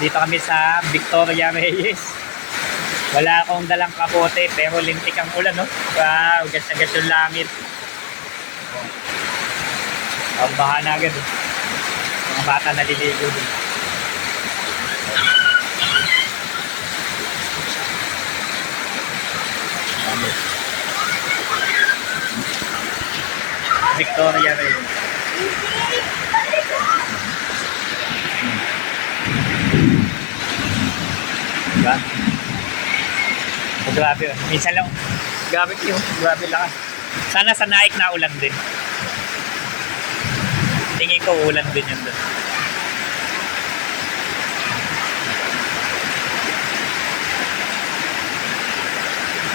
Dito kami sa Victoria Reyes. Wala akong dalang kapote pero lintik ang ulan, no? Wow, gas na gas yung langit. Ang baha na agad. Mga bata naliligo din. Victoria Reyes. Diba? Oh, grabe. Minsan lang. Grabe yun. Grabe lang. Sana sa Naik na ulan din. Tingin ko ulan din yun doon.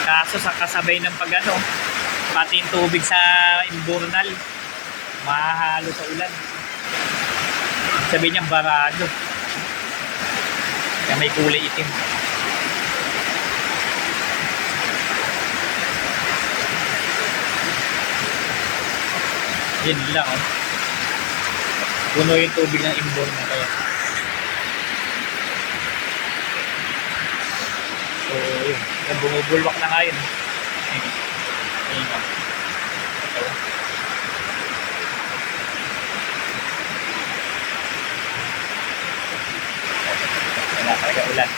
Kaso sa kasabay ng pagano, pati yung tubig sa imburnal, mahahalo sa ulan. Sabi niya barado. Kaya may kulay itim. Yun lang, oh. Puno yung tubig ng indoor na kaya. So, yun. Bumubulwak na nga yun. Ayun. Ayun. Ito. Wala talaga ulan.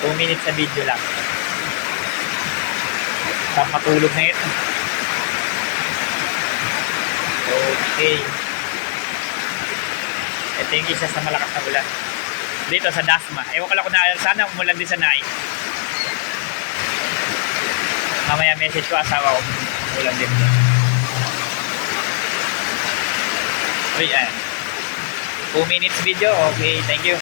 2 minutes sa video lang. Tapos matulog na ito. Okay. Ito yung isa sa malakas na ulan. Dito sa Dasma. Ewan ko lang kung sana umulan din sa Naik. Mamaya message ko asawa ko. Umulan din doon. Uy, ayan. 2 minutes video. Okay, thank you.